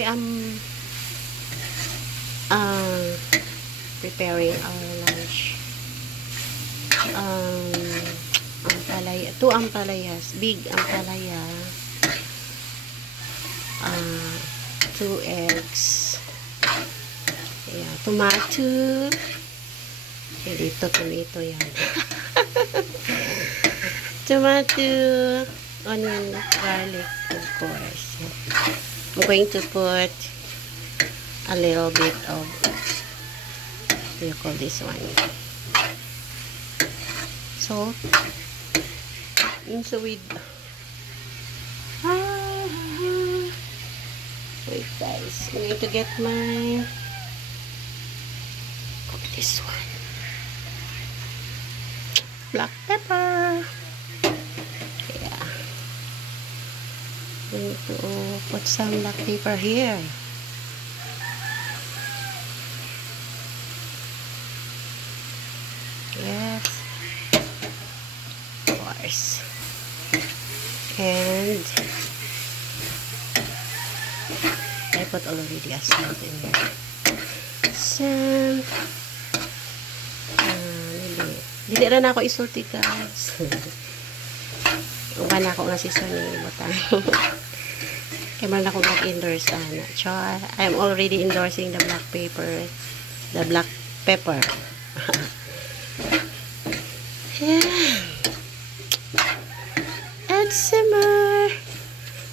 I am preparing our lunch. Ampalaya, 2 ampalayas, big ampalaya, 2 eggs, yeah, tomato, dito tomato yan. Tomato, onion, garlic, of course. I'm going to put a little bit of, what do you call this one? Salt. And so with, wait guys, I'm going to get my, this one, black pepper. Yeah, I'm going to put some black pepper here. Yes, of course. And I put already a salt in there. Some dili rin ako isulti guys. Uban ako nga season ni butang. Kaya man ako mag-endorse char. I'm already endorsing the black pepper. The black pepper. Yeah. Add some more.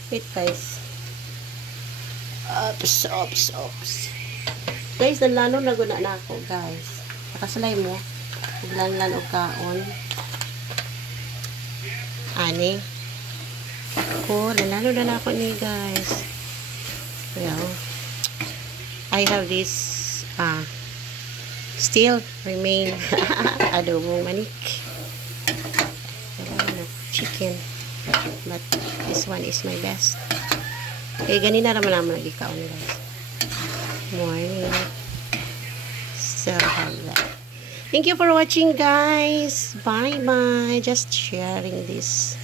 Wait guys. Oops. Guys, nalano na guna na ako guys. Nakasalay mo. Biglan og kaon. Ani. Ko, nalano na ako ni guys. Well, I have this still remain adobong manik. Chicken. But this one is my best. Okay, ganina naman naman nagikaon guys. Morning. So, have that. Thank you for watching guys. Bye bye. Just sharing this.